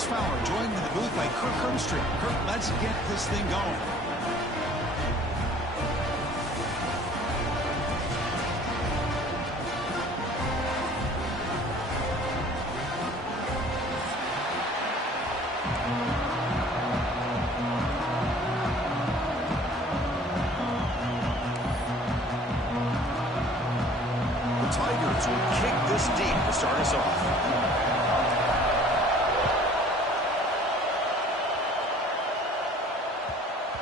Chris Fowler joined in the booth by Kirk Herbstreit. Kirk, let's get this thing going. The Tigers will kick this deep to start us off.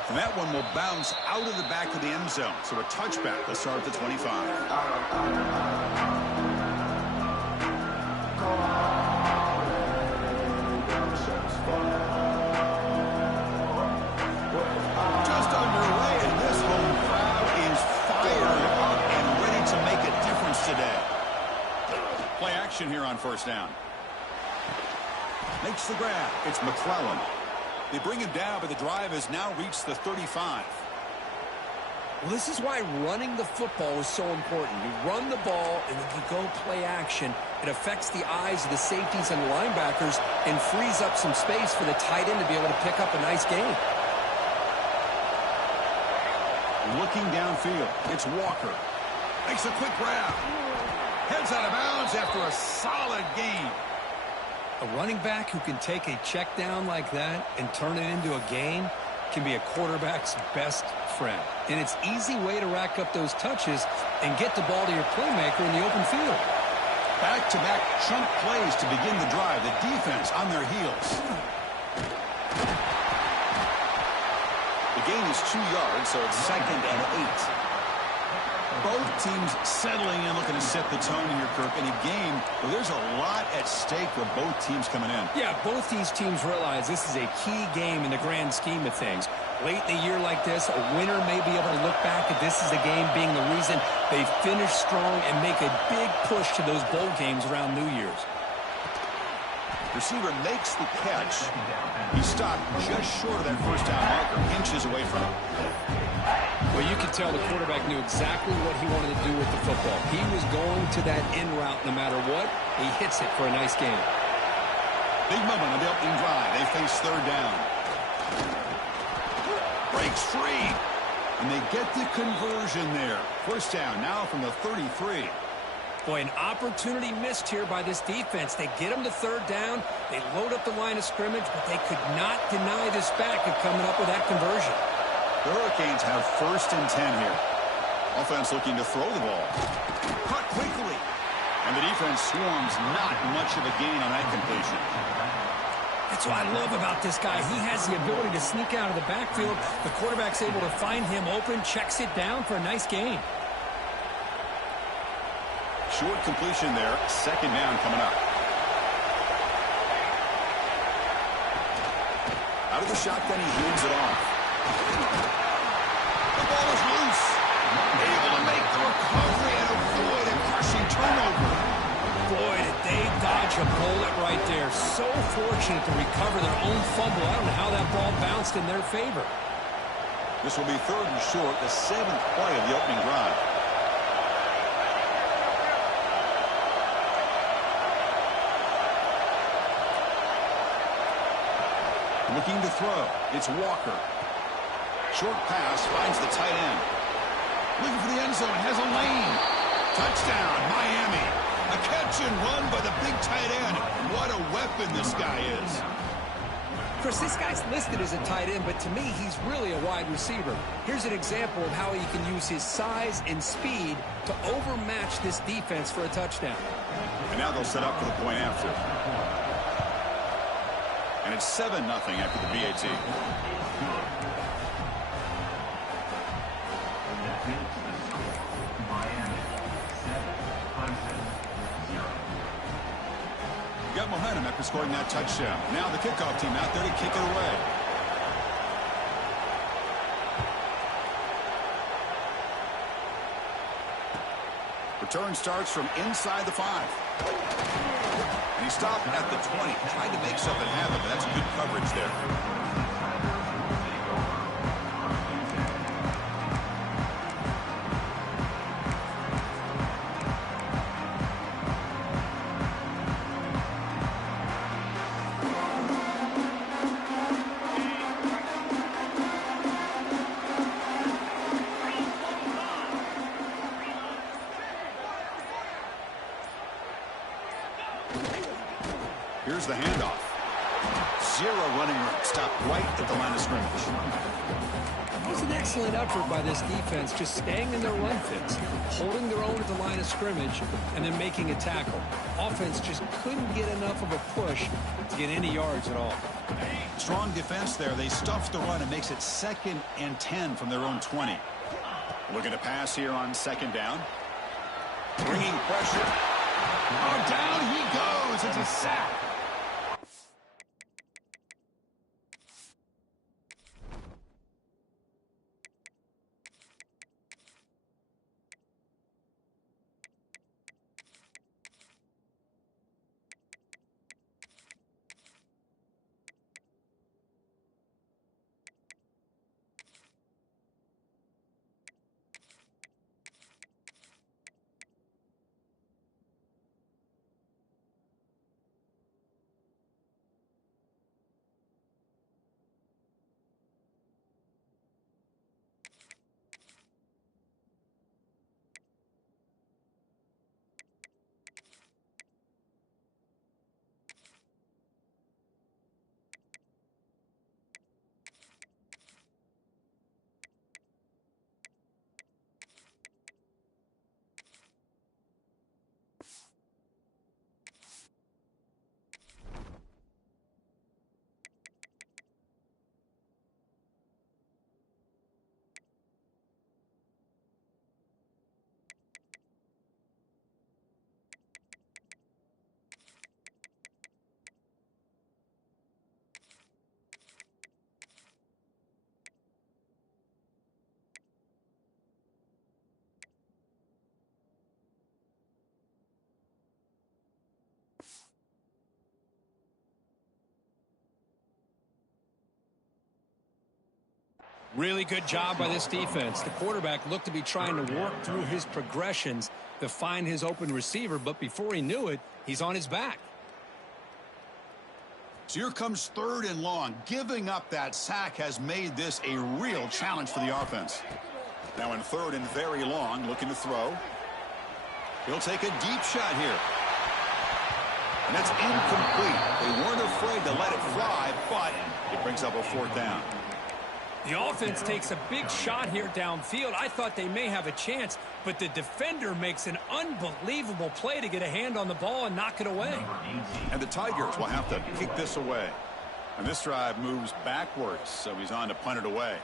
And that one will bounce out of the back of the end zone. So a touchback will start at the 25. Just underway, and this home crowd is fired up and ready to make a difference today. Play action here on first down. Makes the grab. It's McClellan. They bring him down, but the drive has now reached the 35. Well, this is why running the football is so important. You run the ball, and if you go play action, it affects the eyes of the safeties and linebackers and frees up some space for the tight end to be able to pick up a nice gain. Looking downfield, it's Walker. Makes a quick grab. Heads out of bounds after a solid gain. A running back who can take a check down like that and turn it into a gain can be a quarterback's best friend. And it's an easy way to rack up those touches and get the ball to your playmaker in the open field. Back-to-back chunk plays to begin the drive. The defense on their heels. The gain is 2 yards, so it's 2nd and 8. Both teams settling in, looking to set the tone here, Kirk, in a game where there's a lot at stake with both teams coming in. Yeah, both these teams realize this is a key game in the grand scheme of things. Late in a year like this, a winner may be able to look back at this as a game being the reason they finish strong and make a big push to those bowl games around New Year's. Receiver makes the catch. He stopped just short of that first down marker, inches away from him. Well, you could tell the quarterback knew exactly what he wanted to do with the football. He was going to that in route no matter what. He hits it for a nice gain. Big moment on the opening drive. They face third down. Breaks free. And they get the conversion there. First down now from the 33. Boy, an opportunity missed here by this defense. They get them to third down. They load up the line of scrimmage, but they could not deny this back of coming up with that conversion. The Hurricanes have 1st and 10 here. Offense looking to throw the ball. Cut quickly. And the defense swarms, not much of a gain on that completion. That's what I love about this guy. He has the ability to sneak out of the backfield. The quarterback's able to find him open, checks it down for a nice gain. Short completion there. 2nd down coming up. Out of the shotgun, he hands it off. The ball is loose. Able to make the recovery and avoid a crushing turnover. Boy, did they dodge a bullet right there. So fortunate to recover their own fumble. I don't know how that ball bounced in their favor. This will be 3rd and short, the 7th play of the opening drive. Looking to throw. It's Walker. Short pass finds the tight end. Looking for the end zone. Has a lane. Touchdown, Miami. A catch and run by the big tight end. What a weapon this guy is. Chris, this guy's listed as a tight end, but to me, he's really a wide receiver. Here's an example of how he can use his size and speed to overmatch this defense for a touchdown. And now they'll set up for the point after. And it's 7-0 after the BAT. Got momentum after scoring that touchdown. Now the kickoff team out there to kick it away. Return starts from inside the 5. And he stopped at the 20. Tried to make something happen, but that's good coverage there. the handoff. Zero running room. Stopped right at the line of scrimmage. It was an excellent effort by this defense, just staying in their run fits, holding their own at the line of scrimmage, and then making a tackle. Offense just couldn't get enough of a push to get any yards at all. Strong defense there. They stuffed the run and makes it 2nd and 10 from their own 20. Looking to pass here on 2nd down. Bringing pressure. Oh, down he goes. It's a sack. Really good job by this defense. The quarterback looked to be trying to work through his progressions to find his open receiver, but before he knew it, he's on his back. So here comes 3rd and long. Giving up that sack has made this a real challenge for the offense. Now in 3rd and very long, looking to throw. He'll take a deep shot here. And that's incomplete. They weren't afraid to let it fly, but it brings up a 4th down. The offense takes a big shot here downfield. I thought they may have a chance, but the defender makes an unbelievable play to get a hand on the ball and knock it away. And the Tigers will have to kick this away. And this drive moves backwards, so he's on to punt it away.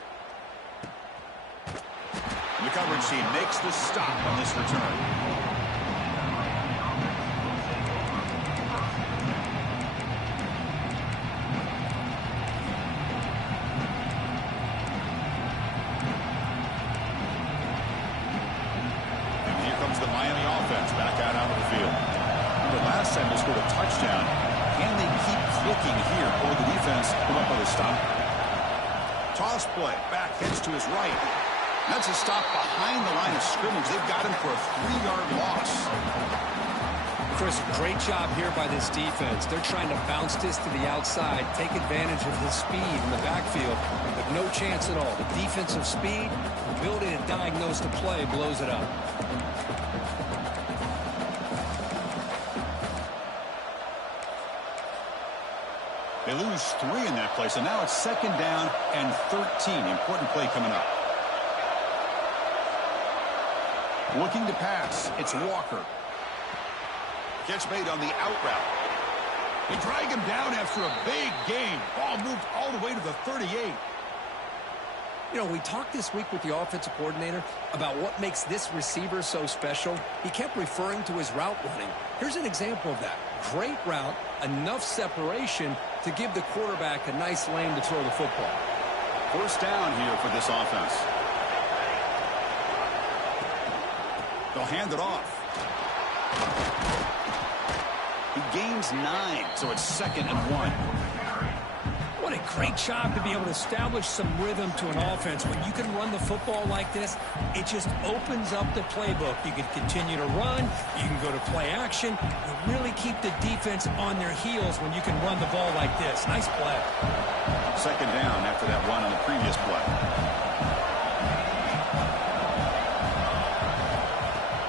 And the coverage team makes the stop on this return. Touchdown. Can they keep clicking here, or the defense come up with a stop? Toss play. Back heads to his right. That's a stop behind the line of scrimmage. They've got him for a 3-yard loss. Chris, great job here by this defense. They're trying to bounce this to the outside, take advantage of his speed in the backfield, but no chance at all. The defensive speed, ability to diagnose the play, blows it up. They lose 3 in that play, so now it's 2nd down and 13. Important play coming up. Looking to pass. It's Walker. Catch made on the out route. They drag him down after a big gain. Ball moved all the way to the 38. You know, we talked this week with the offensive coordinator about what makes this receiver so special. He kept referring to his route running. Here's an example of that. Great route, enough separation to give the quarterback a nice lane to throw the football. 1st down here for this offense. They'll hand it off. He gains 9, so it's 2nd and 1. What a great job to be able to establish some rhythm to an offense. When you can run the football like this, it just opens up the playbook. You can continue to run. You can go to play action. You really keep the defense on their heels when you can run the ball like this. Nice play. 2nd down after that run on the previous play.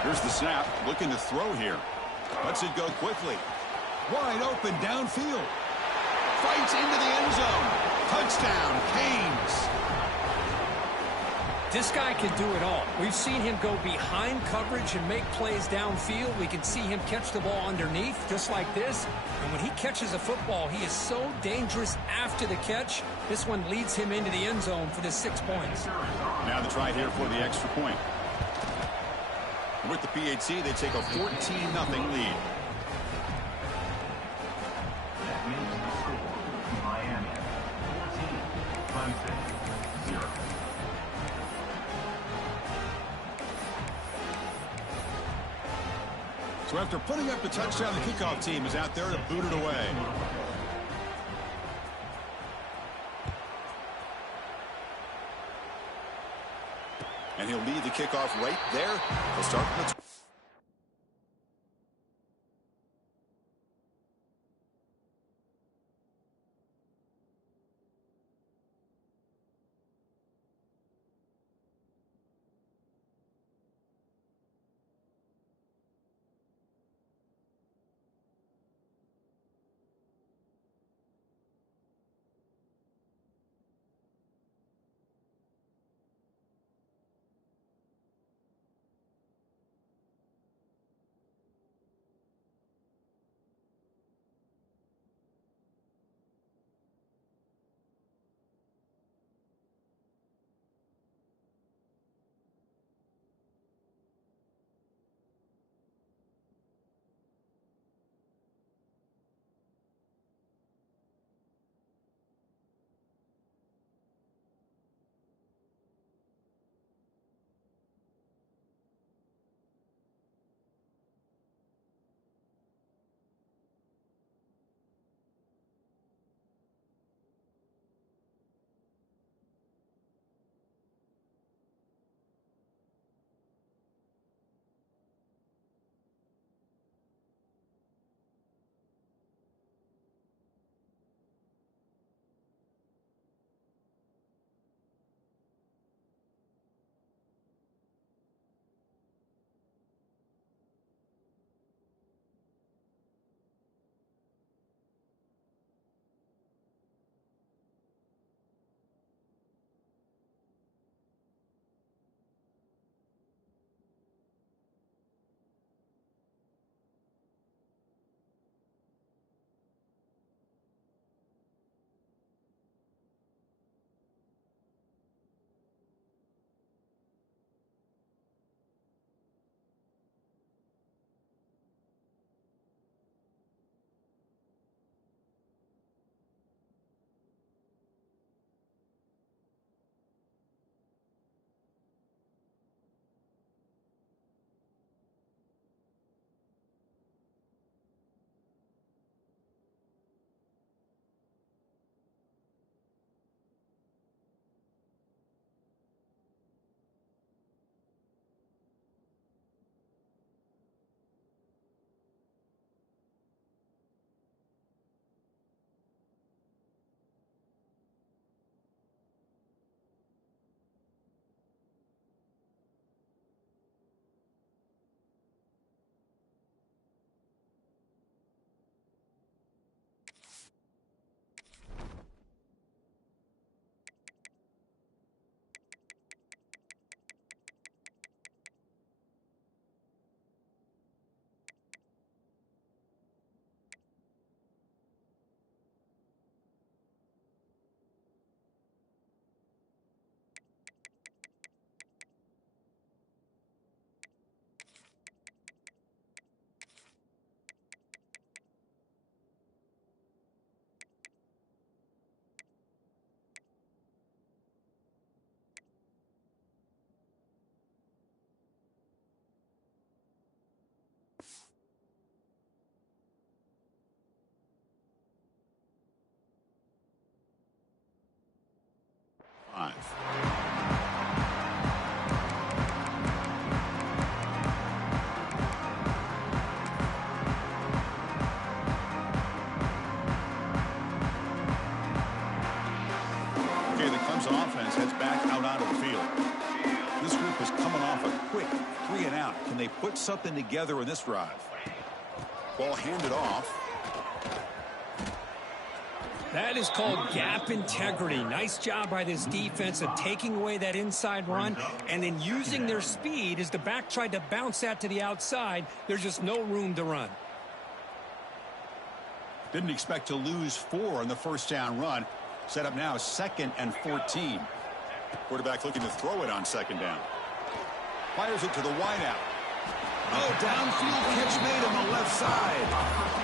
Here's the snap. Looking to throw here. Lets it go quickly. Wide open downfield. Fights into the end zone. Touchdown, Canes. This guy can do it all. We've seen him go behind coverage and make plays downfield. We can see him catch the ball underneath, just like this. And when he catches a football, he is so dangerous after the catch. This one leads him into the end zone for the 6 points. Now the try here for the extra point. With the PHC, they take a 14-0 lead. Miami, 14, Clemson, 0. So after putting up the touchdown, the kickoff team is out there to boot it away. And he'll lead the kickoff right there. He'll start from the offense heads back out onto the field. This group is coming off a quick 3-and-out. Can they put something together in this drive? Ball handed off. That is called gap integrity. Nice job by this defense of taking away that inside run and then using their speed as the back tried to bounce that to the outside. There's just no room to run. Didn't expect to lose 4 on the first down run. Set up now 2nd and 14. Quarterback looking to throw it on 2nd down. Fires it to the wideout. Oh, downfield catch made on the left side.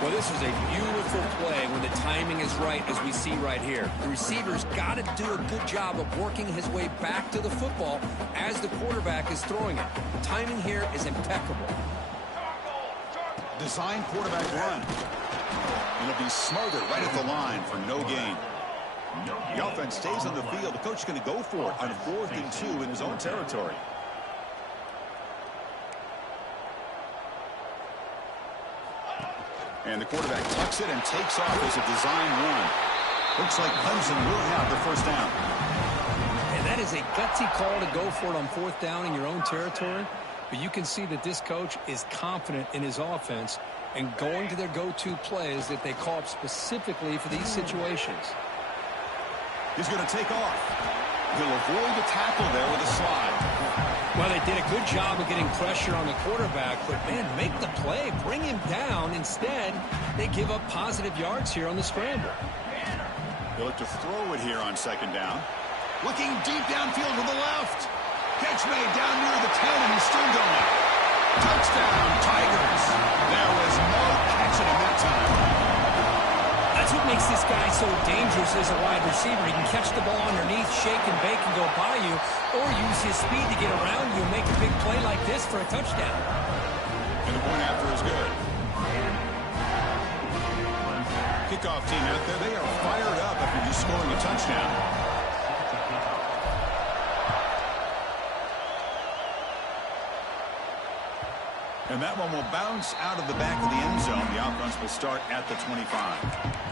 Well, this was a beautiful play when the timing is right, as we see right here. The receiver's got to do a good job of working his way back to the football as the quarterback is throwing it. The timing here is impeccable. Design quarterback run. It'll be smothered right at the line for no gain. The offense stays on the field. The coach is going to go for it on 4th and 2 in his own territory. And the quarterback tucks it and takes off as a design run. Looks like Clemson will have the first down. And that is a gutsy call to go for it on 4th down in your own territory. But you can see that this coach is confident in his offense and going to their go-to plays that they call up specifically for these situations. He's going to take off. He'll avoid the tackle there with a slide. Well, they did a good job of getting pressure on the quarterback, but, man, make the play, bring him down. Instead, they give up positive yards here on the scramble. They'll look to throw it here on 2nd down. Looking deep downfield to the left. Catch made down near the 10, and he's still going. Touchdown, Tigers. There was no catching him that time. That's what makes this guy so dangerous as a wide receiver. He can catch the ball underneath, shake and bake and go by you, or use his speed to get around you and make a big play like this for a touchdown. And the point after is good. Kickoff team out there, they are fired up after just scoring a touchdown. And that one will bounce out of the back of the end zone. The offense will start at the 25.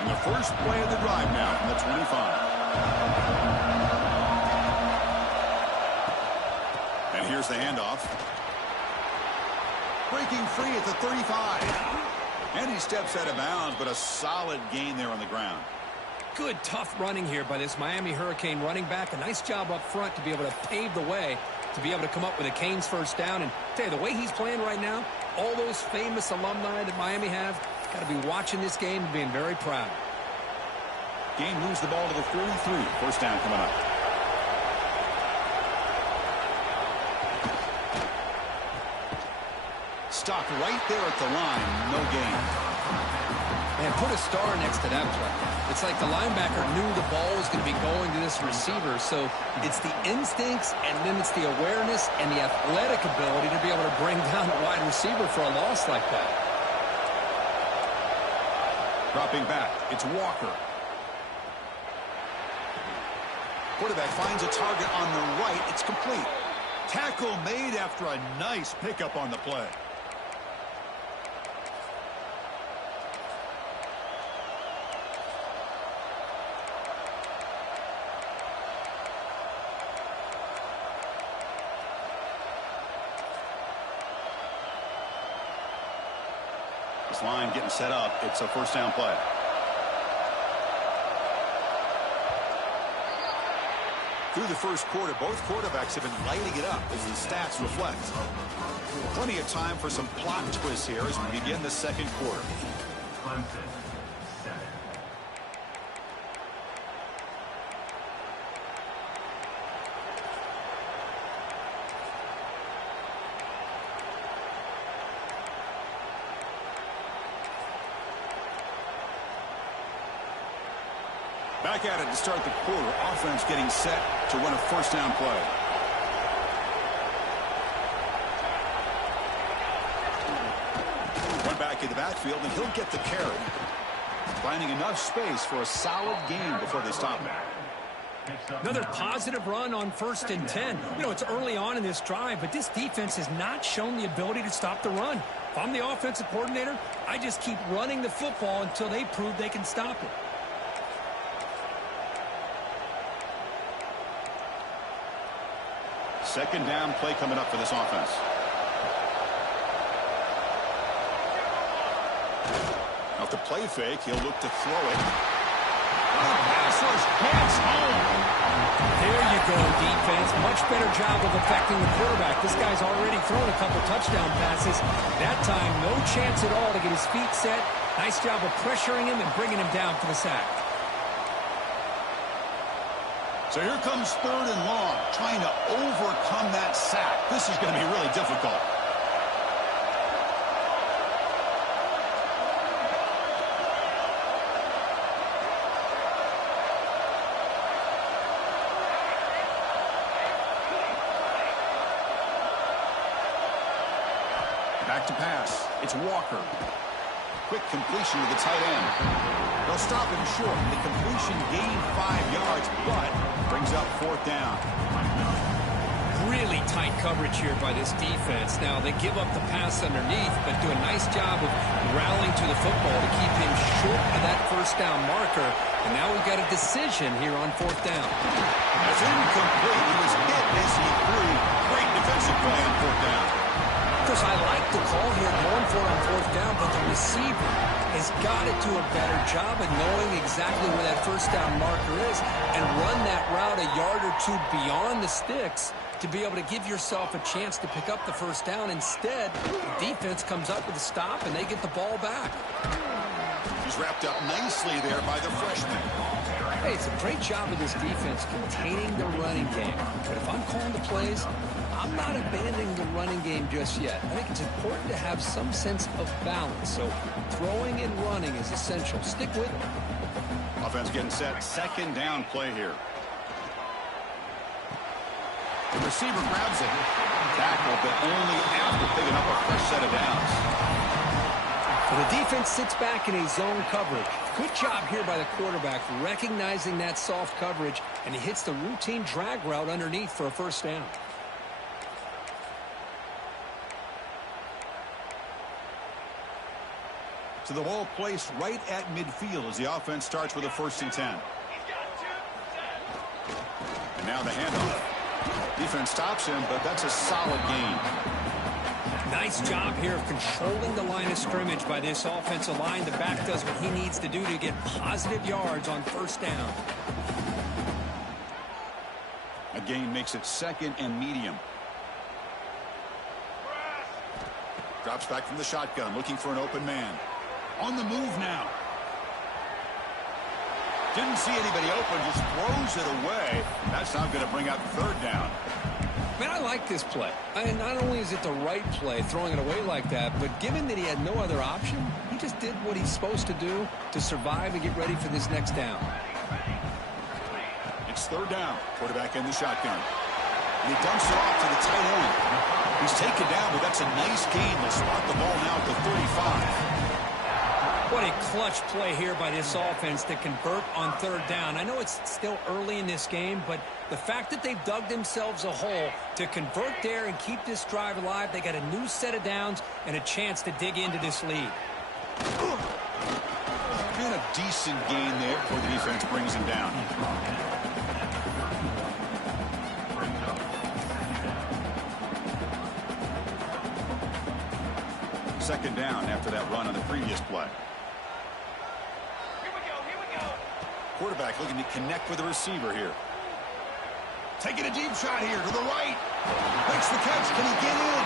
And the first play of the drive now from the 25. And here's the handoff. Breaking free at the 35. And he steps out of bounds, but a solid gain there on the ground. Good, tough running here by this Miami Hurricane running back. A nice job up front to be able to pave the way to be able to come up with a Canes first down. And tell you, the way he's playing right now, all those famous alumni that Miami have, got to be watching this game and being very proud. Game moves the ball to the 43. First down coming up. Stopped right there at the line. No gain. Man, put a star next to that play. It's like the linebacker knew the ball was going to be going to this receiver, so it's the instincts and then it's the awareness and the athletic ability to be able to bring down a wide receiver for a loss like that. Dropping back, it's Walker. Quarterback finds a target on the right. It's complete. Tackle made after a nice pickup on the play. This line getting set up. It's a first down play. Through the first quarter, both quarterbacks have been lighting it up as the stats reflect. Plenty of time for some plot twists here as we begin the second quarter. Back at it to start the quarter. Offense getting set to run a first down play. One back in the backfield, and he'll get the carry. Finding enough space for a solid gain before they stop him. Another positive run on 1st and 10. You know, it's early on in this drive, but this defense has not shown the ability to stop the run. If I'm the offensive coordinator, I just keep running the football until they prove they can stop it. Second down play coming up for this offense. Off the play fake, he'll look to throw it. Pass rush gets home. There you go, defense. Much better job of affecting the quarterback. This guy's already thrown a couple touchdown passes. That time, no chance at all to get his feet set. Nice job of pressuring him and bringing him down for the sack. So here comes 3rd and long, trying to overcome that sack. This is going to be really difficult. Back to pass. It's Walker. Quick completion to the tight end. They'll stop him short. The completion gained 5 yards, but brings up 4th down. Really tight coverage here by this defense. Now, they give up the pass underneath, but do a nice job of rallying to the football to keep him short of that 1st down marker. And now we've got a decision here on 4th down. That's incomplete. He was hit as he threw. Great defensive play on 4th down. Because I like the call here going for it on 4th down, but the receiver has got to do a better job of knowing exactly where that 1st down marker is and run that route a yard or 2 beyond the sticks to be able to give yourself a chance to pick up the 1st down. Instead, the defense comes up with a stop and they get the ball back. He's wrapped up nicely there by the freshman. Hey, it's a great job of this defense containing the running game. But if I'm calling the plays, I'm not abandoning the running game just yet. I think it's important to have some sense of balance. So throwing and running is essential. Stick with it. Offense getting set. 2nd down play here. The receiver grabs it. Tackle, but only after picking up a fresh set of downs. Well, the defense sits back in a zone coverage. Good job here by the quarterback recognizing that soft coverage, and he hits the routine drag route underneath for a 1st down. To the ball placed right at midfield as the offense starts with a 1st and 10. And now the handoff. Defense stops him, but that's a solid gain. Nice job here of controlling the line of scrimmage by this offensive line. The back does what he needs to do to get positive yards on 1st down. A gain makes it 2nd and medium. Drops back from the shotgun, looking for an open man. On the move now. Didn't see anybody open, just throws it away. That's not going to bring up 3rd down. Man, I like this play. And not only is it the right play, throwing it away like that, but given that he had no other option, he just did what he's supposed to do to survive and get ready for this next down. It's 3rd down. Quarterback in the shotgun. And he dumps it off to the tight end. He's taken down, but that's a nice gain. They'll spot the ball now at the 35. What a clutch play here by this offense to convert on 3rd down. I know it's still early in this game, but the fact that they've dug themselves a hole to convert there and keep this drive alive, they got a new set of downs and a chance to dig into this lead. And a decent gain there before the defense brings him down. Second down after that run on the previous play. Quarterback looking to connect with the receiver here. Taking a deep shot here to the right. Makes the catch. Can he get in?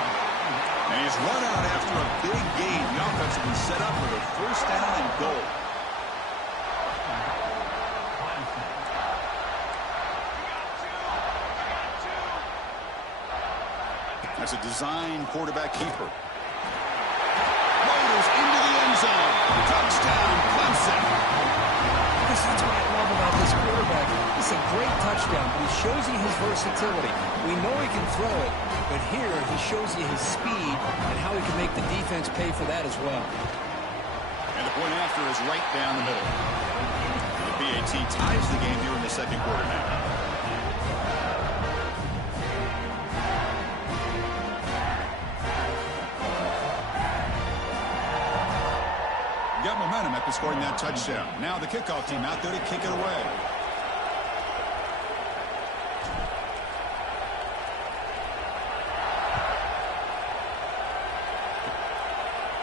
And he's run out after a big gain. The offense has been set up with a 1st down and goal. That's a design quarterback keeper. Motors into the end zone. Touchdown, Clemson. That's what I love about this quarterback. It's a great touchdown, but he shows you his versatility. We know he can throw it, but here he shows you his speed and how he can make the defense pay for that as well. And the point after is right down the middle. The PAT ties the game here in the 2nd quarter now. Got momentum after scoring that touchdown. Now the kickoff team out there to kick it away.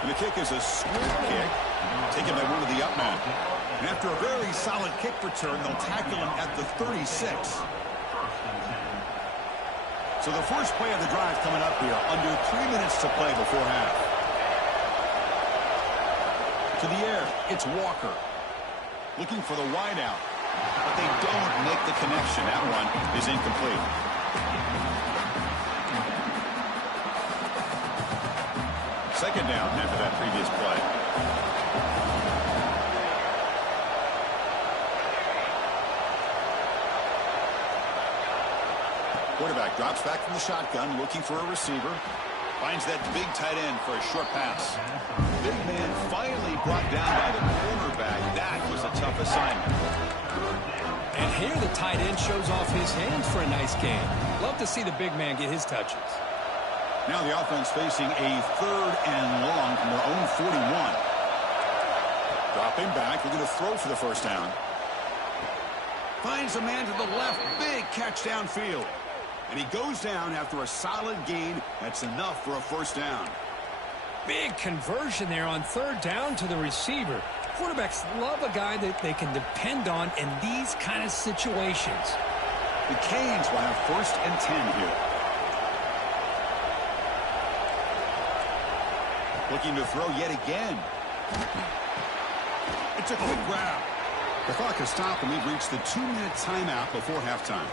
And the kick is a square kick. Taken by one of the up men. And after a very solid kick return, they'll tackle him at the 36. So the first play of the drive coming up here, under 3 minutes to play before half. To the air, it's Walker. Looking for the wide out. But they don't make the connection. That one is incomplete. Second down after that previous play. Quarterback drops back from the shotgun, looking for a receiver. Finds that big tight end for a short pass. Big man finally brought down by the cornerback. That was a tough assignment. And here the tight end shows off his hands for a nice gain. Love to see the big man get his touches. Now the offense facing a 3rd and long from their own 41. Dropping back, looking to throw for the first down. Finds a man to the left, big catch downfield. And he goes down after a solid gain. That's enough for a first down. Big conversion there on 3rd down to the receiver. Quarterbacks love a guy that they can depend on in these kind of situations. The Canes will have 1st and 10 here. Looking to throw yet again. It's a quick grab. The clock has stopped, and we've reached the 2-minute timeout before halftime.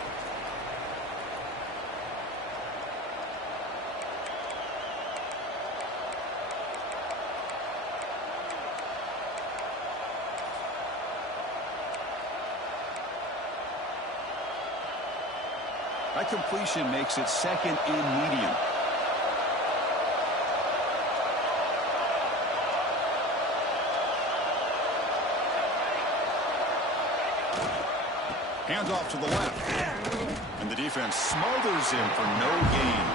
That completion makes it 2nd and medium. Hands off to the left. And the defense smothers him for no gain.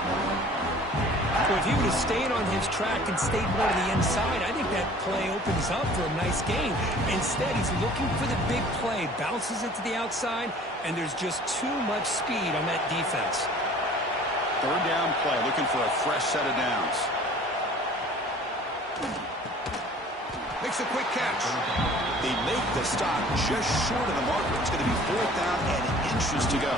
Well, if he would have stayed on his track and stayed more to the inside, I think that play opens up for a nice gain. Instead, he's looking for the big play, bounces it to the outside, and there's just too much speed on that defense. 3rd down play, looking for a fresh set of downs. Makes a quick catch. They make the stop just short of the marker. It's going to be 4th down and inches to go.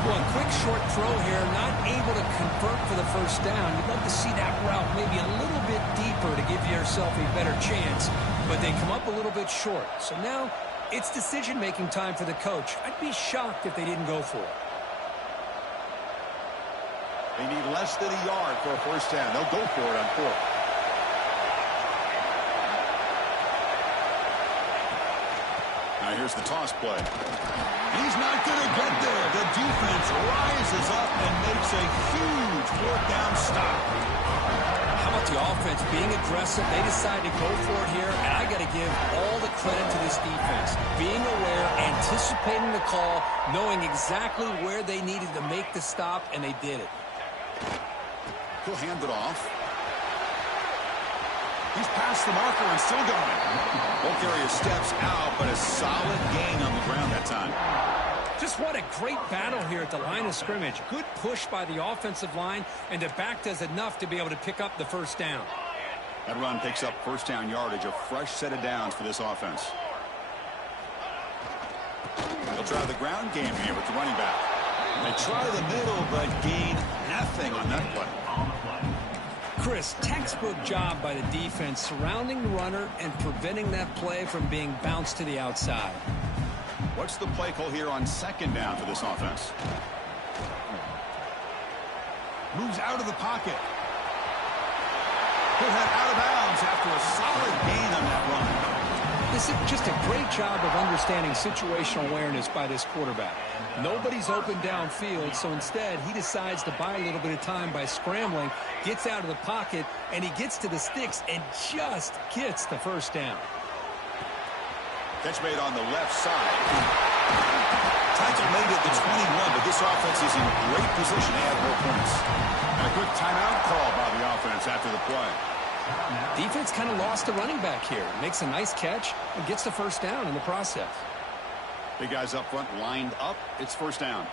Well, a quick short throw here, not able to convert for the first down. You'd love to see that route maybe a little bit deeper to give yourself a better chance, but they come up a little bit short. So now it's decision-making time for the coach. I'd be shocked if they didn't go for it. They need less than a yard for a first down. They'll go for it on 4th. Now here's the toss play. He's not going to get there. The defense rises up and makes a huge 4th down stop. How about the offense being aggressive? They decide to go for it here, and I got to give all the credit to this defense. Being aware, anticipating the call, knowing exactly where they needed to make the stop, and they did it. He'll hand it off. He's past the marker and still going. Both areas steps out, but a solid gain on the ground that time. Just what a great battle here at the line of scrimmage. Good push by the offensive line, and the back does enough to be able to pick up the first down. That run picks up first down yardage, a fresh set of downs for this offense. They'll try the ground game here with the running back. They try the middle, but gain nothing on that play. Chris, textbook job by the defense surrounding the runner and preventing that play from being bounced to the outside. What's the play call here on 2nd down for this offense? Moves out of the pocket. He'll head out of bounds after a solid gain on that run. This is just a great job of understanding situational awareness by this quarterback. Nobody's open downfield, so instead he decides to buy a little bit of time by scrambling, gets out of the pocket, and he gets to the sticks and just gets the first down. Catch made on the left side. Tackle made at the 21, but this offense is in great position to add more points. And a quick timeout call by the offense after the play. Defense kind of lost the running back here. Makes a nice catch and gets the first down in the process. Big guys up front lined up. It's first down.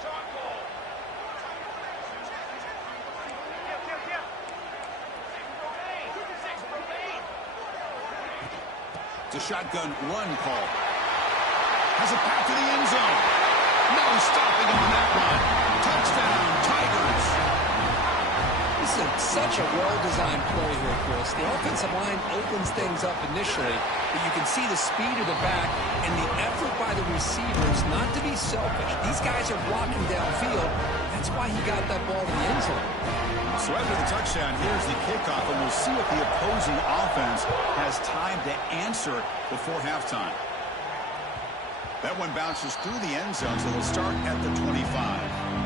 It's a shotgun run call. Has it back to the end zone. No stopping him on that run. Touchdown, Tigers. This is such a well-designed play here, Chris. The offensive line opens things up initially, but you can see the speed of the back and the effort by the receivers not to be selfish. These guys are blocking downfield. That's why he got that ball to the end zone. So after the touchdown, here's the kickoff, and we'll see if the opposing offense has time to answer before halftime. That one bounces through the end zone, so they'll start at the 25.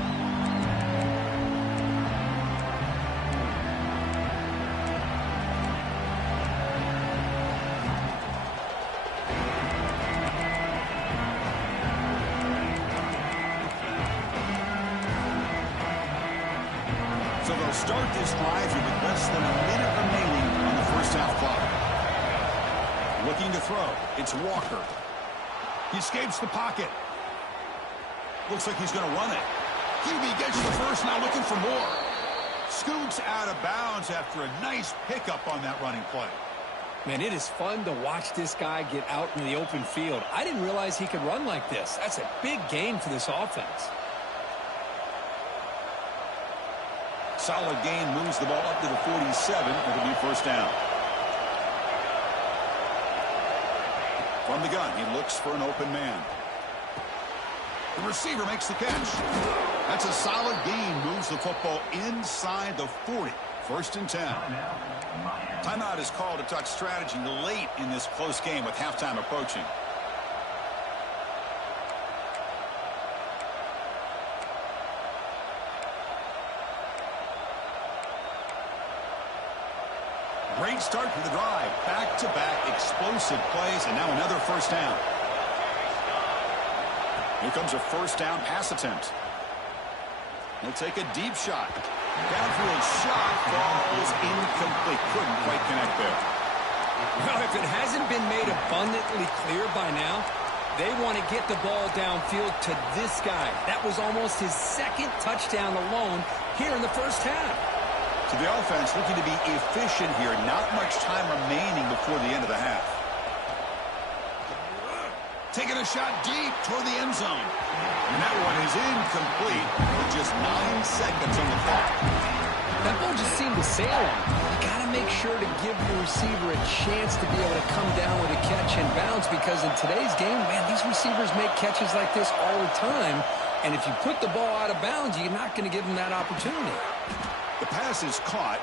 So they'll start this drive here with less than a minute remaining on the first half clock. Looking to throw. It's Walker. He escapes the pocket. Looks like he's going to run it. QB gets the first, now looking for more. Scoots out of bounds after a nice pickup on that running play. Man, it is fun to watch this guy get out in the open field. I didn't realize he could run like this. That's a big gain for this offense. Solid gain, moves the ball up to the 47. It'll be first down. From the gun, he looks for an open man. The receiver makes the catch. That's a solid gain, moves the football inside the 40. First and 10. Timeout is called to talk strategy late in this close game with halftime approaching. Great start to the drive. Back-to-back explosive plays, and now another first down. Here comes a first down pass attempt. He'll take a deep shot. Downfield shot falls incomplete. Couldn't quite connect there. Well, if it hasn't been made abundantly clear by now, they want to get the ball downfield to this guy. That was almost his second touchdown alone here in the first half. So the offense looking to be efficient here. Not much time remaining before the end of the half. Taking a shot deep toward the end zone. And that one is incomplete with just 9 seconds on the clock. That ball just seemed to sail on. You got to make sure to give your receiver a chance to be able to come down with a catch and bounce, because in today's game, man, these receivers make catches like this all the time. And if you put the ball out of bounds, you're not going to give them that opportunity. The pass is caught,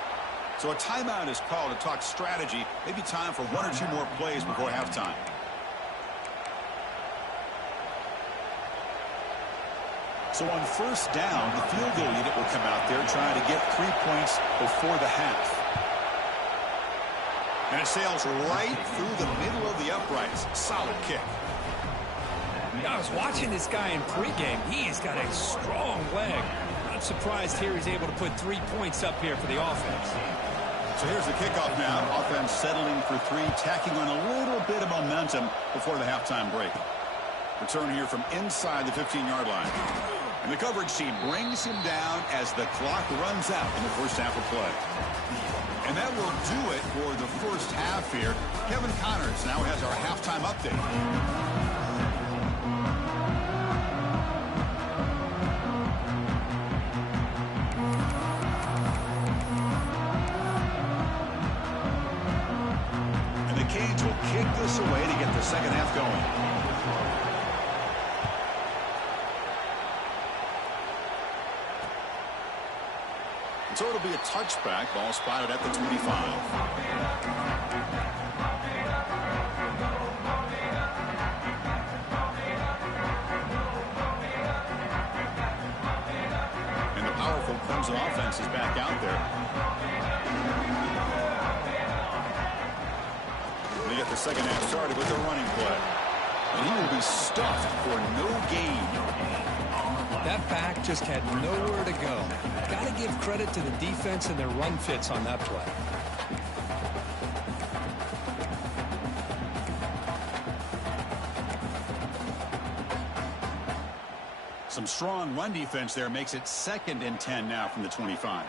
so a timeout is called to talk strategy. Maybe time for 1 or 2 more plays before halftime. So on first down, the field goal unit will come out there trying to get 3 points before the half. And it sails right through the middle of the uprights. Solid kick. I was watching this guy in pregame. He's got a strong leg. I'm surprised here he's able to put 3 points up here for the offense. So here's the kickoff now. Offense settling for 3, tacking on a little bit of momentum before the halftime break. Return here from inside the 15-yard line. And the coverage team brings him down as the clock runs out in the first half of play. And that will do it for the first half here. Kevin Connors now has our halftime update. And the Canes will kick this away to get the second half going. So it'll be a touchback. Ball spotted at the 25. And the powerful Clemson offense is back out there. They get the second half started with a running play. And he will be stuffed for no gain. That back just had nowhere to go. Got to give credit to the defense and their run fits on that play. Some strong run defense there makes it 2nd and 10 now from the 25.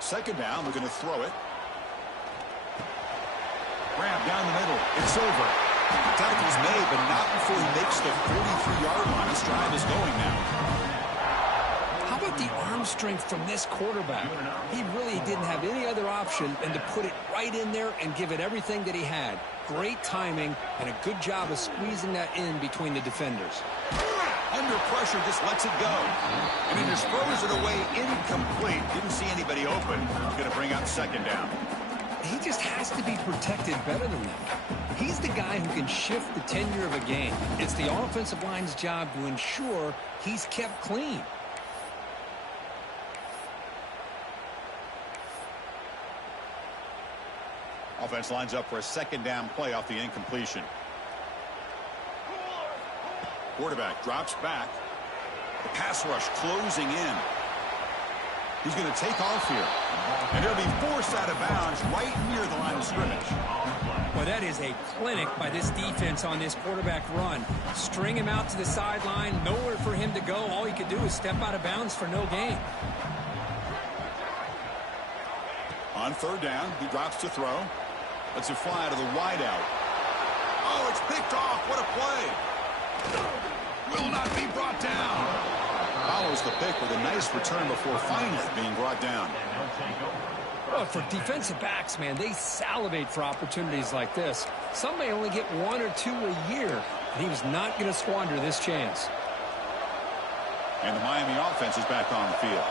Second down, we're going to throw it. grab down the middle. It's over. The tackle's made, but not before he makes the 43-yard line. This drive is going now. How about the arm strength from this quarterback? He really didn't have any other option than to put it right in there and give it everything that he had. Great timing and a good job of squeezing that in between the defenders. Under pressure, just lets it go. And he just throws it away incomplete. Didn't see anybody open. Going to bring out second down. He just has to be protected better than that. He's the guy who can shift the tenure of a game. It's the offensive line's job to ensure he's kept clean. Offense lines up for a second down play off the incompletion. Quarterback drops back. The pass rush closing in. He's going to take off here. And he'll be forced out of bounds right near the line of scrimmage. Well, that is a clinic by this defense on this quarterback run. String him out to the sideline, nowhere for him to go. All he could do is step out of bounds for no gain. On third down, he drops to throw. Lets it fly to the wideout. Oh, it's picked off. What a play. Will not be brought down. Follows the pick with a nice return before finally being brought down. Well, for defensive backs, man, they salivate for opportunities like this. Some may only get one or two a year, and he was not going to squander this chance. And the Miami offense is back on the field.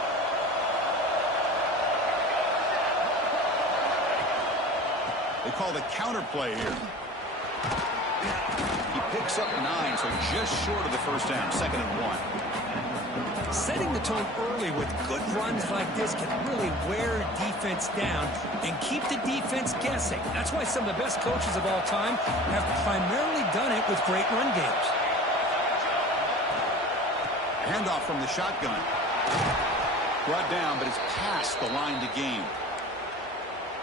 They call the counter play here. He picks up 9, so just short of the first down, 2nd and 1. Setting the tone early with good runs like this can really wear defense down and keep the defense guessing. That's why some of the best coaches of all time have primarily done it with great run games. Handoff from the shotgun. Brought down, but it's past the line to gain.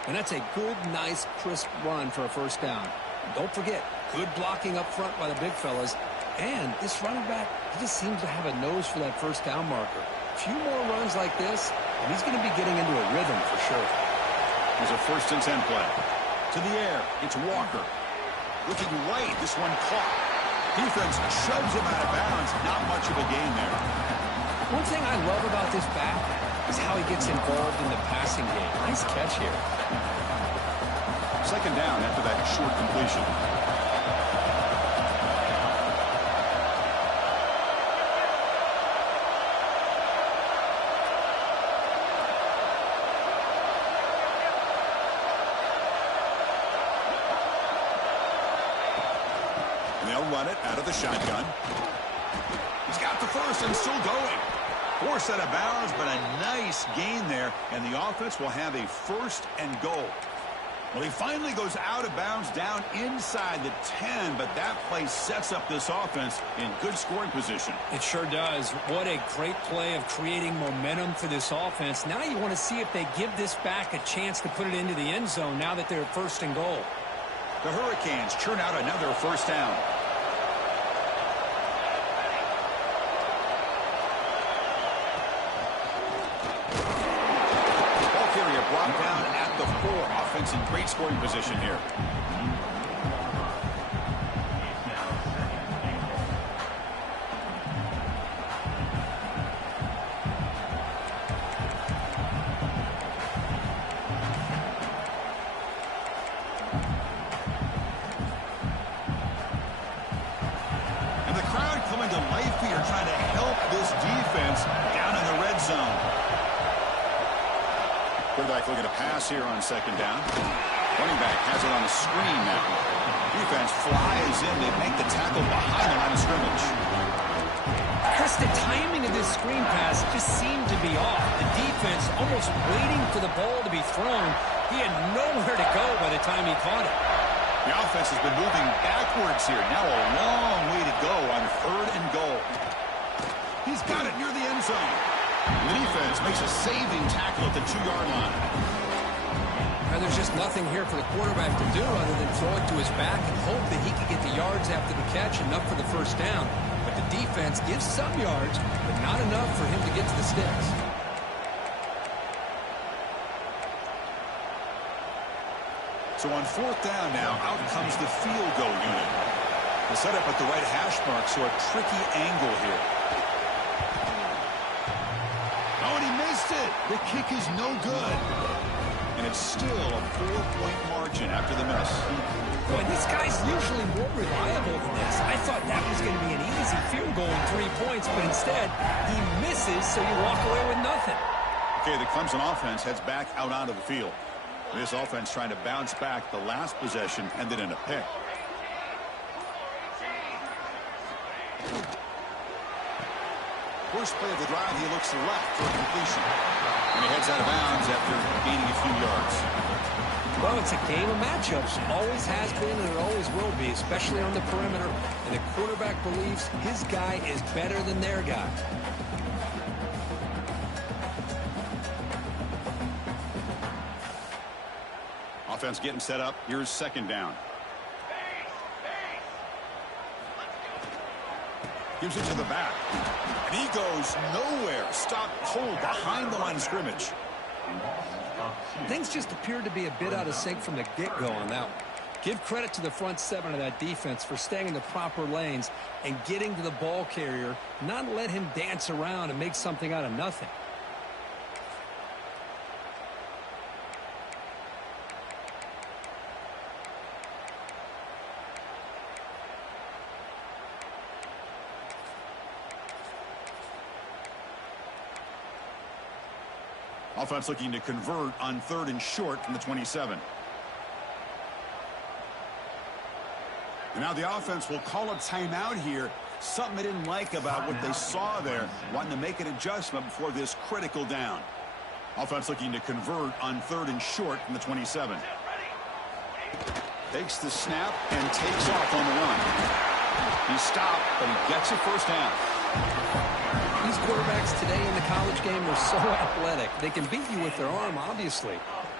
And that's a good, nice, crisp run for a first down. Don't forget, good blocking up front by the big fellas. And this running back, he just seems to have a nose for that first down marker. A few more runs like this, and he's going to be getting into a rhythm for sure. Here's a 1st and 10 play. To the air, it's Walker. Looking right, this one caught. Defense shoves him out of bounds. Not much of a gain there. One thing I love about this back is how he gets involved in the passing game. Nice catch here. 2nd down after that short completion. And they'll run it out of the shotgun. He's got the first and still going. Forced out of bounds, but a nice gain there. And the offense will have a 1st and goal. Well, he finally goes out of bounds down inside the 10, but that play sets up this offense in good scoring position. It sure does. What a great play of creating momentum for this offense. Now you want to see if they give this back a chance to put it into the end zone now that they're 1st and goal. The Hurricanes churn out another first down. Ball carrier brought down at the 4. Offense in great scoring position here. And the crowd coming to life here, trying to help this defense down in the red zone. Quarterback looking to pass here on 2nd down. Running back has it on a screen now. Defense flies in. They make the tackle behind the line of scrimmage. Chris, the timing of this screen pass just seemed to be off. The defense almost waiting for the ball to be thrown. He had nowhere to go by the time he caught it. The offense has been moving backwards here. Now a long way to go on 3rd and goal. He's got it near the end zone. And the defense makes a saving tackle at the 2-yard line. Now, there's just nothing here for the quarterback to do other than throw it to his back and hope that he can get the yards after the catch, enough for the first down. But the defense gives some yards, but not enough for him to get to the sticks. So on fourth down now, out comes the field goal unit. The setup at the right hash mark, so a tricky angle here. Oh, and he missed it. The kick is no good. And it's still a 4-point margin after the miss. Boy, this guy's usually more reliable than this. I thought that was going to be an easy field goal and 3 points, but instead, he misses, so you walk away with nothing. Okay, the Clemson offense heads back out onto the field. This offense trying to bounce back the last possession, ended in a pick. First play of the drive, he looks left for completion. And he heads out of bounds after gaining a few yards. Well, it's a game of matchups. Always has been and it always will be, especially on the perimeter. And the quarterback believes his guy is better than their guy. Offense getting set up. Here's second down. Gives it to the back. And he goes nowhere. Stop cold behind the line of scrimmage. Things just appeared to be a bit out of sync from the get-go on that one. Give credit to the front seven of that defense for staying in the proper lanes and getting to the ball carrier, not let him dance around and make something out of nothing. Offense looking to convert on 3rd and short from the 27. And now the offense will call a timeout here. Something they didn't like about what they saw there. Wanting to make an adjustment before this critical down. Offense looking to convert on 3rd and short from the 27. Takes the snap and takes off on the run. He stopped, but he gets a first down. These quarterbacks today in the college game are so athletic. They can beat you with their arm, obviously.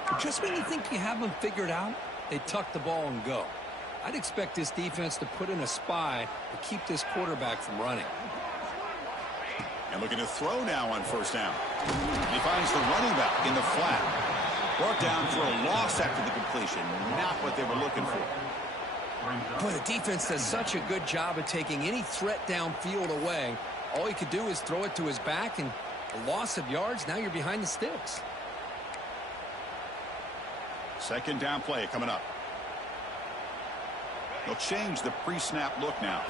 But just when you think you have them figured out, they tuck the ball and go. I'd expect this defense to put in a spy to keep this quarterback from running. And looking to throw now on first down. He finds the running back in the flat. Brought down for a loss after the completion. Not what they were looking for. Boy, the defense does such a good job of taking any threat downfield away. All he could do is throw it to his back, and a loss of yards, now you're behind the sticks. Second down play coming up. They'll change the pre-snap look now.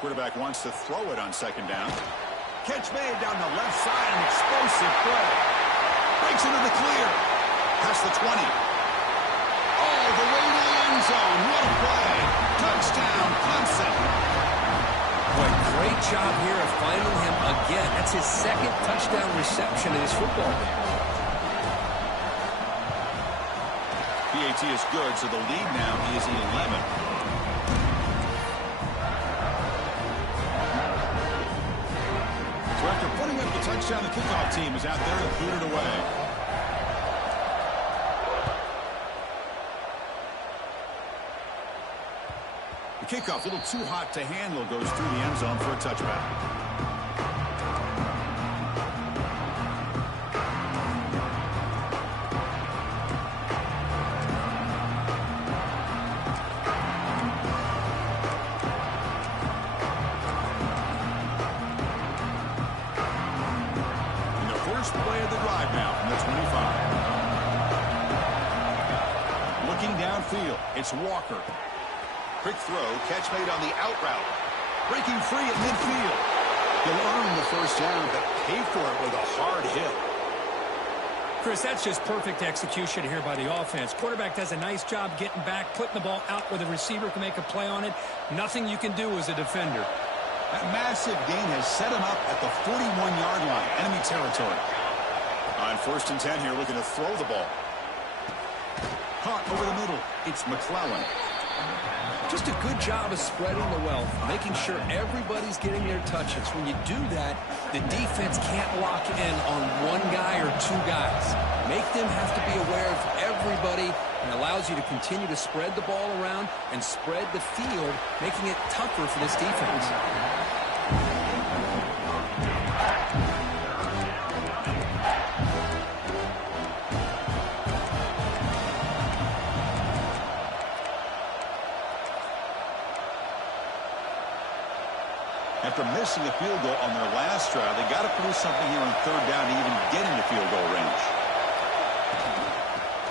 Quarterback wants to throw it on second down. Catch made down the left side, an explosive play. Breaks into the clear. Past the 20. All the way to the end zone. What a play. Touchdown, Clemson. Boy, great job here of finding him again. That's his second touchdown reception in his football game. PAT is good, so the lead now is 11. So after putting up the touchdown, the kickoff team is out there to boot it away. The kickoff, a little too hot to handle, goes through the end zone for a touchback. Play of the drive now from the 25. Looking downfield, it's Walker. Quick throw, catch made on the out route. Breaking free at midfield. He'll earn the first down, but pay for it with a hard hit. Chris, that's just perfect execution here by the offense. Quarterback does a nice job getting back, putting the ball out where the receiver can make a play on it. Nothing you can do as a defender. That massive gain has set him up at the 41-yard line, enemy territory. On 1st and 10 here, looking to throw the ball. Caught over the middle. It's McClellan. Just a good job of spreading the wealth, making sure everybody's getting their touches. When you do that, the defense can't lock in on one guy or two guys. Make them have to be aware of everybody, and allows you to continue to spread the ball around and spread the field, making it tougher for this defense. after missing a field goal on their last drive, they got to produce something here on third down to even get into field goal range.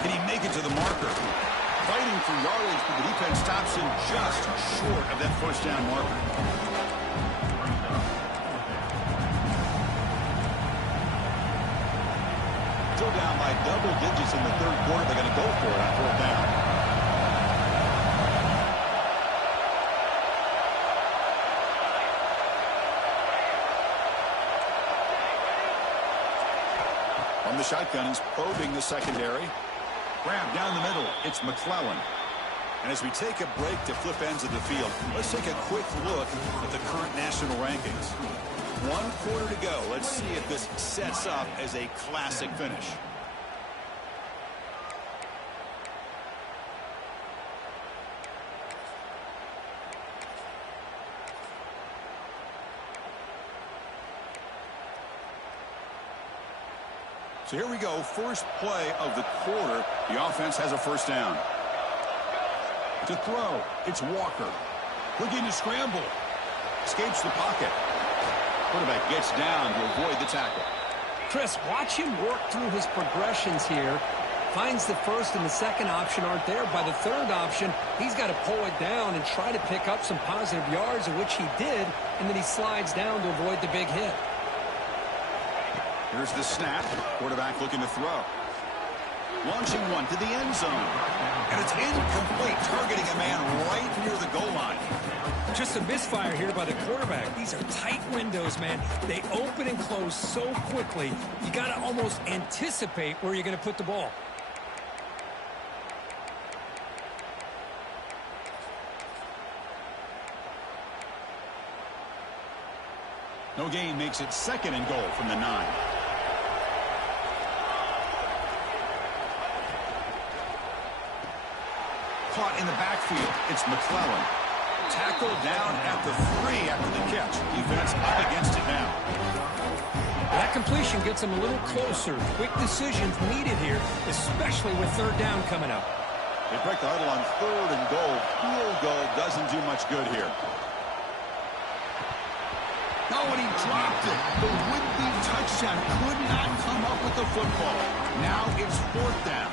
Can he make it to the marker? Fighting for yardage, but the defense stops him just short of that first down marker. Still down by double digits in the third quarter. They're going to go for it on fourth down. From the shotgun, he's probing the secondary. Grab down the middle. It's McClellan. And as we take a break to flip ends of the field, let's take a quick look at the current national rankings. 1 quarter to go. Let's see if this sets up as a classic finish. So here we go, first play of the quarter. The offense has a first down. To throw, it's Walker. Looking to scramble. Escapes the pocket. Quarterback gets down to avoid the tackle. Chris, watch him work through his progressions here. Finds the first and the second option aren't there. By the third option, he's got to pull it down and try to pick up some positive yards, of which he did, and then he slides down to avoid the big hit. Here's the snap. Quarterback looking to throw. Launching one to the end zone. And it's incomplete, targeting a man right near the goal line. Just a misfire here by the quarterback. These are tight windows, man. They open and close so quickly. You got to almost anticipate where you're going to put the ball. No gain makes it second and goal from the 9. Caught in the backfield. It's McClellan. Tackled down at the 3 after the catch. Defense up against it now. That completion gets them a little closer. Quick decisions needed here, especially with third down coming up. They break the huddle on third and goal. Field goal doesn't do much good here. Oh, and he dropped it. The would-be touchdown could not come up with the football. Now it's fourth down.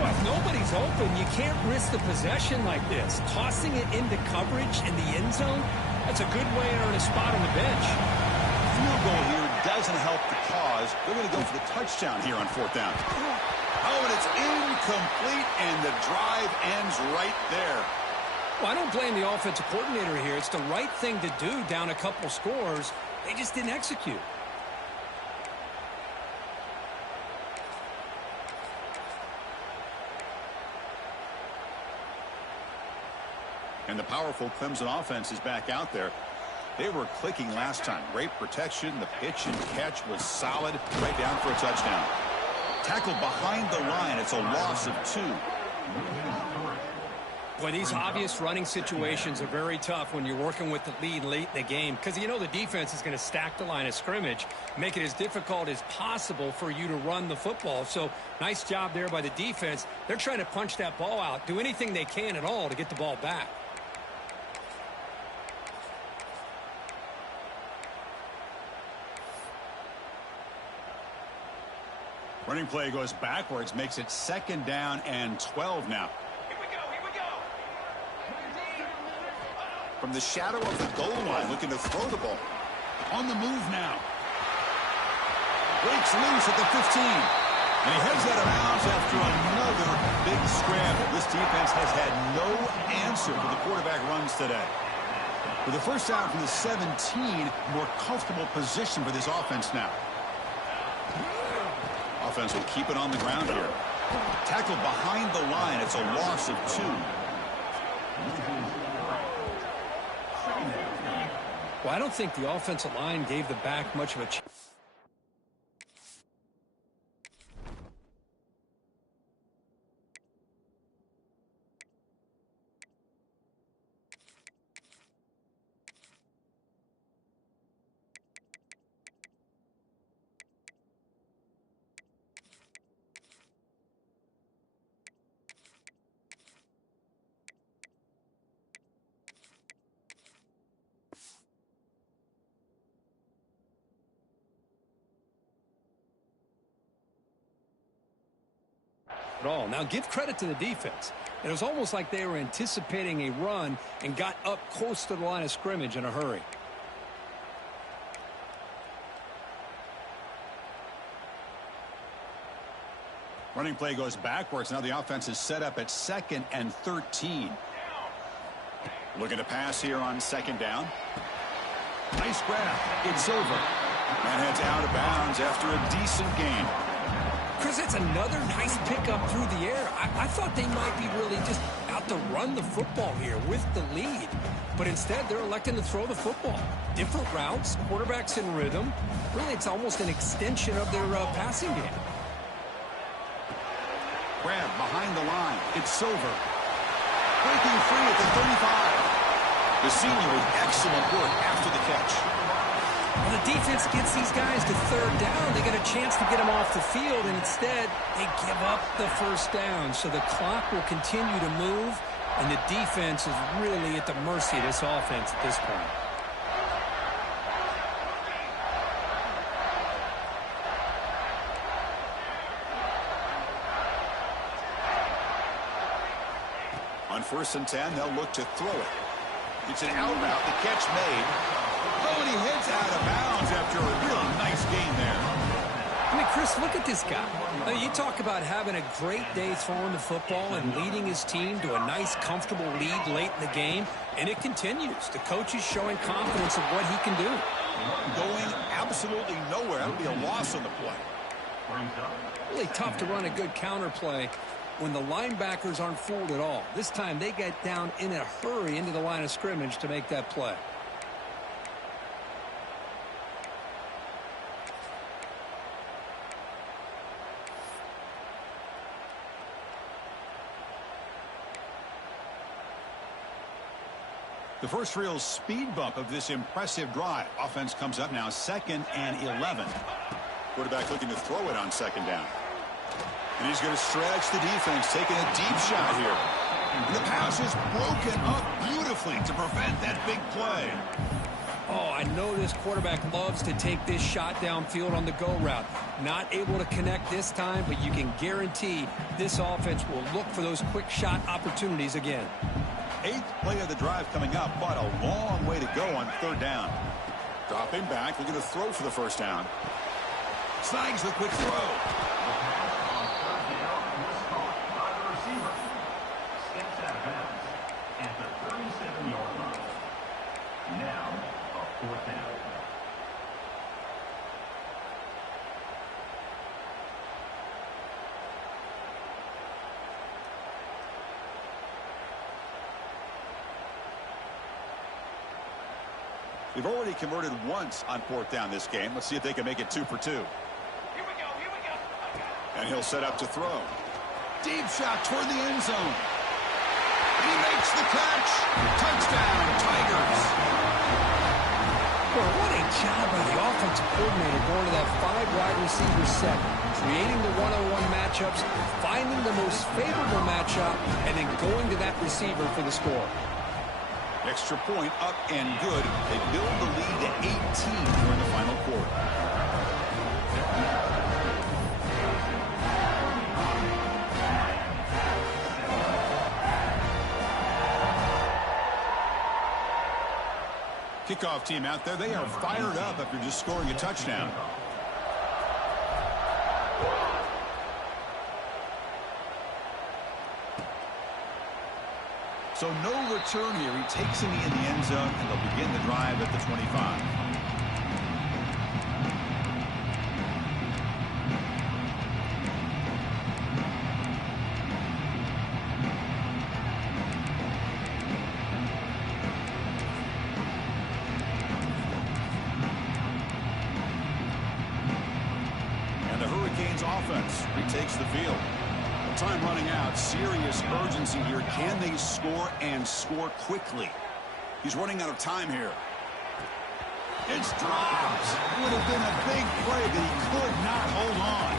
Well, if nobody's open, you can't risk the possession like this. Tossing it into coverage in the end zone, that's a good way to earn a spot on the bench. Field goal here doesn't help the cause. They're going to go for the touchdown here on fourth down. Oh, and it's incomplete, and the drive ends right there. Well, I don't blame the offensive coordinator here. It's the right thing to do down a couple scores. They just didn't execute. And the powerful Clemson offense is back out there. They were clicking last time. Great protection. The pitch and catch was solid. Right down for a touchdown. Tackled behind the line. It's a loss of 2. Boy, these obvious running situations are very tough when you're working with the lead late in the game, because you know the defense is going to stack the line of scrimmage, make it as difficult as possible for you to run the football. So nice job there by the defense. They're trying to punch that ball out, do anything they can at all to get the ball back. Running play goes backwards, makes it second down and 12 now. From the shadow of the goal line, looking to throw the ball. On the move now. Breaks loose at the 15. And he heads out of bounds after another big scramble. This defense has had no answer for the quarterback runs today. With the first down from the 17, more comfortable position for this offense now. Offense will keep it on the ground here. Tackled behind the line. It's a loss of 2. Well, I don't think the offensive line gave the back much of a chance. at all. Now, give credit to the defense. It was almost like they were anticipating a run and got up close to the line of scrimmage in a hurry. Running play goes backwards. Now the offense is set up at 2nd and 13. Looking to pass here on 2nd down. Nice grab. It's over. And heads out of bounds after a decent gain. Chris, it's another nice pickup through the air. I thought they might be really just out to run the football here with the lead. But instead, they're electing to throw the football. Different routes, quarterbacks in rhythm. Really, it's almost an extension of their passing game. Grab behind the line. It's Silver. Breaking free at the 35. The senior with excellent work after the catch. Well, the defense gets these guys to 3rd down. They get a chance to get them off the field, and instead they give up the 1st down. So the clock will continue to move, and the defense is really at the mercy of this offense at this point. On 1st and 10, they'll look to throw it. It's an out route. The catch made. Oh, and he heads out of bounds after a really nice gain there. I mean, Chris, look at this guy. I mean, you talk about having a great day throwing the football and leading his team to a nice, comfortable lead late in the game, and it continues. The coach is showing confidence of what he can do. Going absolutely nowhere. That'll be a loss on the play. Really tough to run a good counter play when the linebackers aren't fooled at all. This time they get down in a hurry into the line of scrimmage to make that play. The first real speed bump of this impressive drive. Offense comes up now 2nd and 11. Quarterback looking to throw it on 2nd down. And he's going to stretch the defense, taking a deep shot here. And the pass is broken up beautifully to prevent that big play. Oh, I know this quarterback loves to take this shot downfield on the go route. Not able to connect this time, but you can guarantee this offense will look for those quick shot opportunities again. 8th play of the drive coming up, but a long way to go on 3rd down. Dropping back, looking to throw for the 1st down. Snags the quick throw. They've already converted once on 4th down this game. Let's see if they can make it 2 for 2. Here we go. And he'll set up to throw. Deep shot toward the end zone. And he makes the catch. Touchdown, Tigers. Well, what a job by the offensive coordinator going to that 5 wide receiver set, creating the one-on-one matchups, finding the most favorable matchup, and then going to that receiver for the score. Extra point up and good. They build the lead to 18 during the final quarter. Kickoff team out there. They are fired up after just scoring a touchdown. So no return here. He takes a knee in the end zone, and they'll begin the drive at the 25. And the Hurricanes offense retakes the field. Time running out. Serious urgency here. Can they score and score quickly? He's running out of time here. It's dropped. Would have been a big play, but he could not hold on.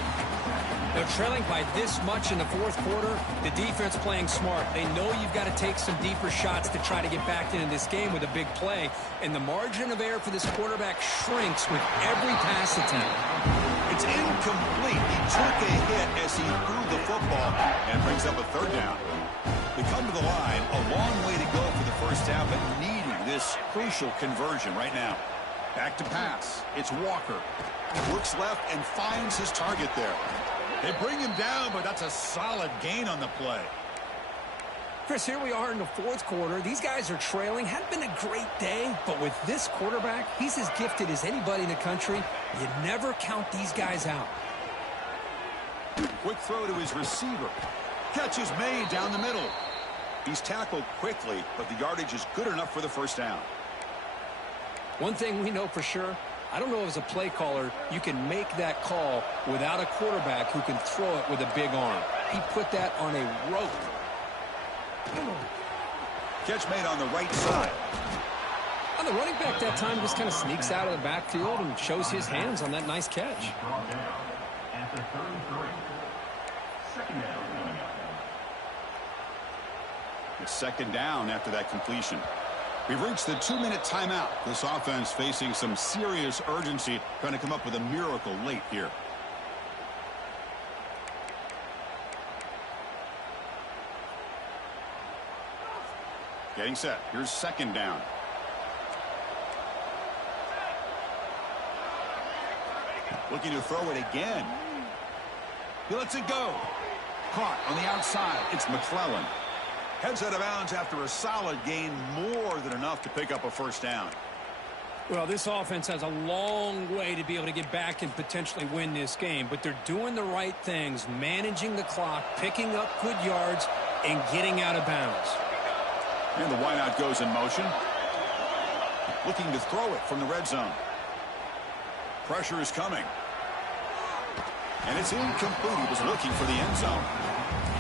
They're trailing by this much in the 4th quarter. The defense playing smart. They know you've got to take some deeper shots to try to get back into this game with a big play. And the margin of error for this quarterback shrinks with every pass attempt. It's incomplete. He took a hit as he threw the football and brings up a third down. We come to the line, a long way to go for the first half, but needing this crucial conversion right now. Back to pass. It's Walker. Looks left and finds his target there. They bring him down, but that's a solid gain on the play. Chris, here we are in the fourth quarter. These guys are trailing. Hadn't been a great day, but with this quarterback, he's as gifted as anybody in the country. You never count these guys out. Quick throw to his receiver. Catch is made down the middle. He's tackled quickly, but the yardage is good enough for the first down. One thing we know for sure, I don't know as a play caller, you can make that call without a quarterback who can throw it with a big arm. He put that on a rope. Catch made on the right side. And the running back that time just kind of sneaks out of the backfield and shows his hands on that nice catch. It's second down after that completion. We've reached the 2-minute timeout. This offense facing some serious urgency, trying to come up with a miracle late here. Getting set. Here's second down. Looking to throw it again. He lets it go. Caught on the outside. It's McClellan. Heads out of bounds after a solid gain, more than enough to pick up a first down. Well, this offense has a long way to be able to get back and potentially win this game, but they're doing the right things, managing the clock, picking up good yards, and getting out of bounds. And the wideout goes in motion. Looking to throw it from the red zone. Pressure is coming. And it's incomplete. He was looking for the end zone.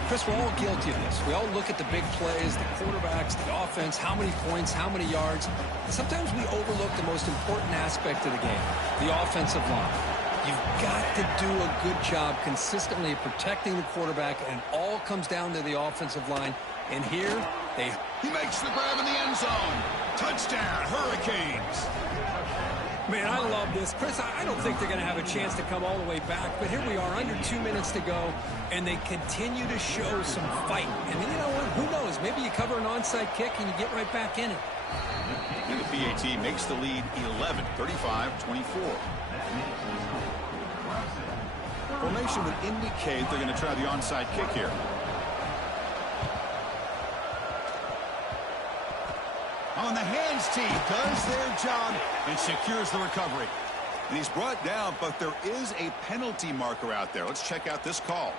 Chris, we're all guilty of this. We all look at the big plays, the quarterbacks, the offense, how many points, how many yards. And sometimes we overlook the most important aspect of the game, the offensive line. You've got to do a good job consistently of protecting the quarterback, and it all comes down to the offensive line. And here, he makes the grab in the end zone. Touchdown, Hurricanes. Man, I love this. Chris, I don't think they're going to have a chance to come all the way back, but here we are, under 2 minutes to go, and they continue to show some fight. And then, you know what? Who knows? Maybe you cover an onside kick and you get right back in it. And the PAT makes the lead 11, 35-24. Formation would indicate they're going to try the onside kick here. On the hands team, does their job and secures the recovery. And he's brought down, but there is a penalty marker out there. Let's check out this call.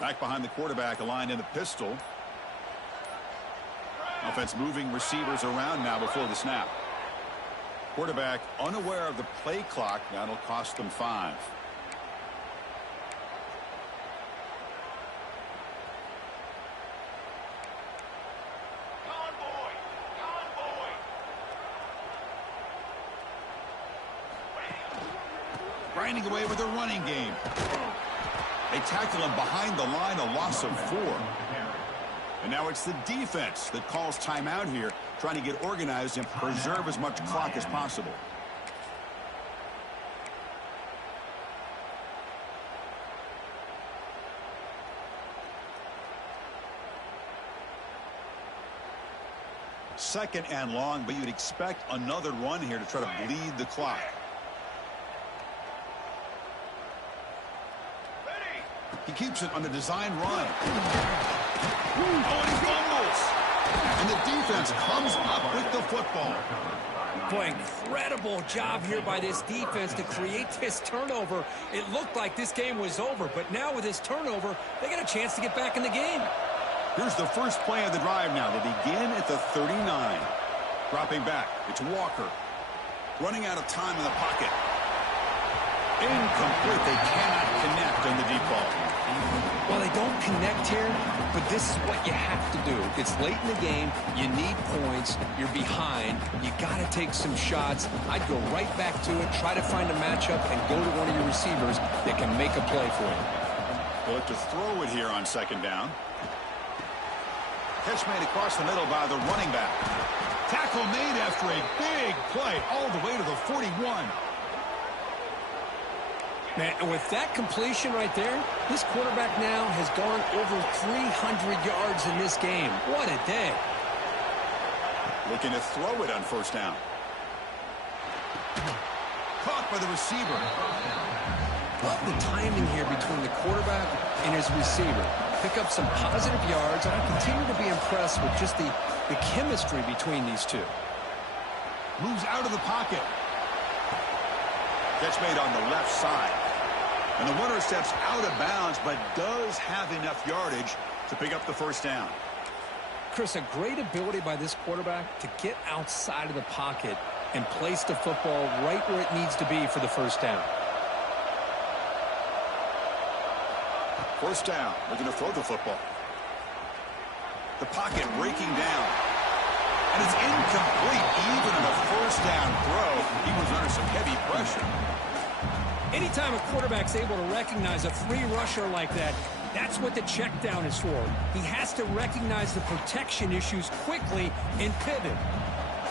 Back behind the quarterback, aligned in the pistol. Offense moving receivers around now before the snap. Quarterback unaware of the play clock. That'll cost them 5. Grinding away with a running game. They tackle him behind the line, a loss of 4. And now it's the defense that calls timeout here, trying to get organized and preserve as much clock as possible. Second and long, but you'd expect another run here to try to bleed the clock. He keeps it on the design run. Oh, and he fumbles. And the defense comes up with the football. Boy, incredible job here by this defense to create this turnover. It looked like this game was over, but now with this turnover, they got a chance to get back in the game. Here's the first play of the drive now. They begin at the 39. Dropping back, it's Walker. Running out of time in the pocket. Incomplete. They cannot connect. A send the deep ball. Well, they don't connect here, but this is what you have to do. It's late in the game. You need points. You're behind. You got to take some shots. I'd go right back to it, try to find a matchup, and go to one of your receivers that can make a play for you. They'll look to throw it here on second down. Catch made across the middle by the running back. Tackle made after a big play all the way to the 41. Man, and with that completion right there, this quarterback now has gone over 300 yards in this game. What a day. Looking to throw it on first down. Caught by the receiver. Love the timing here between the quarterback and his receiver. Pick up some positive yards, and I continue to be impressed with just the chemistry between these two. Moves out of the pocket. Catch made on the left side. And the runner steps out of bounds, but does have enough yardage to pick up the first down. Chris, a great ability by this quarterback to get outside of the pocket and place the football right where it needs to be for the first down. First down. Looking to throw the football. The pocket breaking down. And it's incomplete. Even on a first down throw, he was under some heavy pressure. Anytime a quarterback's able to recognize a free rusher like that, that's what the check down is for. He has to recognize the protection issues quickly and pivot.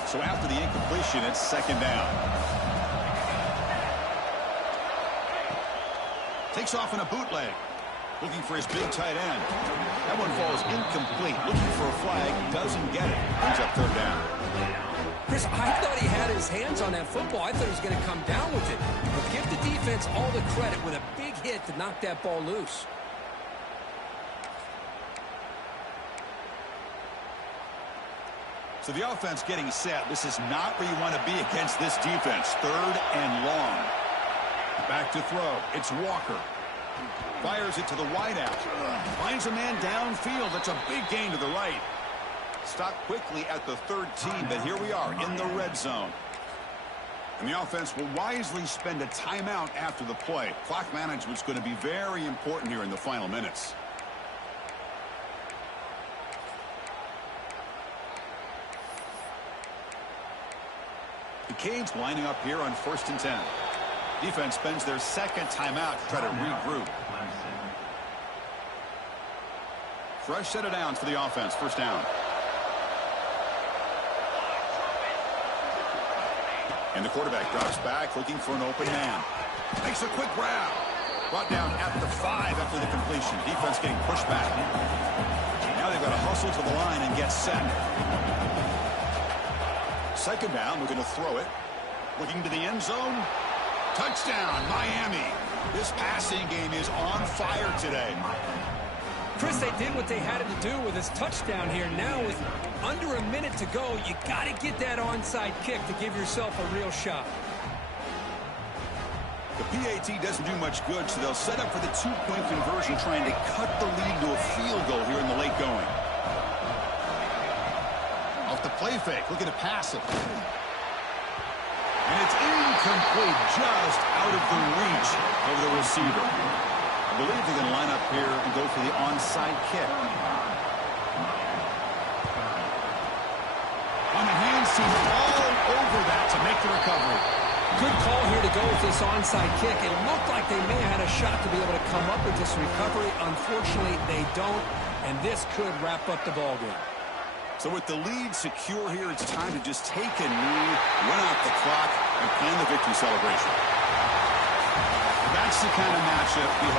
So after the incompletion, it's second down. Takes off in a bootleg. Looking for his big tight end. That one falls incomplete. Looking for a flag. Doesn't get it. Brings up third down. Chris, I thought he had his hands on that football. I thought he was going to come down with it. But give the defense all the credit with a big hit to knock that ball loose. So the offense getting set. This is not where you want to be against this defense. Third and long. Back to throw. It's Walker. Fires it to the wideout. Finds a man downfield. That's a big gain to the right. Stopped quickly at the 13, but here we are in the red zone. And the offense will wisely spend a timeout after the play. Clock management's going to be very important here in the final minutes. The Canes lining up here on 1st and 10. Defense spends their second timeout to try to regroup. Fresh set of downs for the offense. First down. And the quarterback drops back looking for an open man. Makes a quick grab. Brought down at the 5 after the completion. Defense getting pushed back. Now they've got to hustle to the line and get set. Second down, looking to throw it. Looking to the end zone. Touchdown, Miami. This passing game is on fire today. Chris, they did what they had to do with his touchdown here. Now with under a minute to go, you got to get that onside kick to give yourself a real shot. The PAT doesn't do much good, so they'll set up for the 2-point conversion, trying to cut the lead to a field goal here in the late going. Off the play fake, looking to pass it. And it's incomplete, just out of the reach of the receiver. I believe they're going to line up here and go for the onside kick. On the hands team all over that to make the recovery. Good call here to go with this onside kick. It looked like they may have had a shot to be able to come up with this recovery. Unfortunately, they don't, and this could wrap up the ballgame. So with the lead secure here, it's time to just take a knee, run out the clock, and plan the victory celebration. That's the kind of matchup we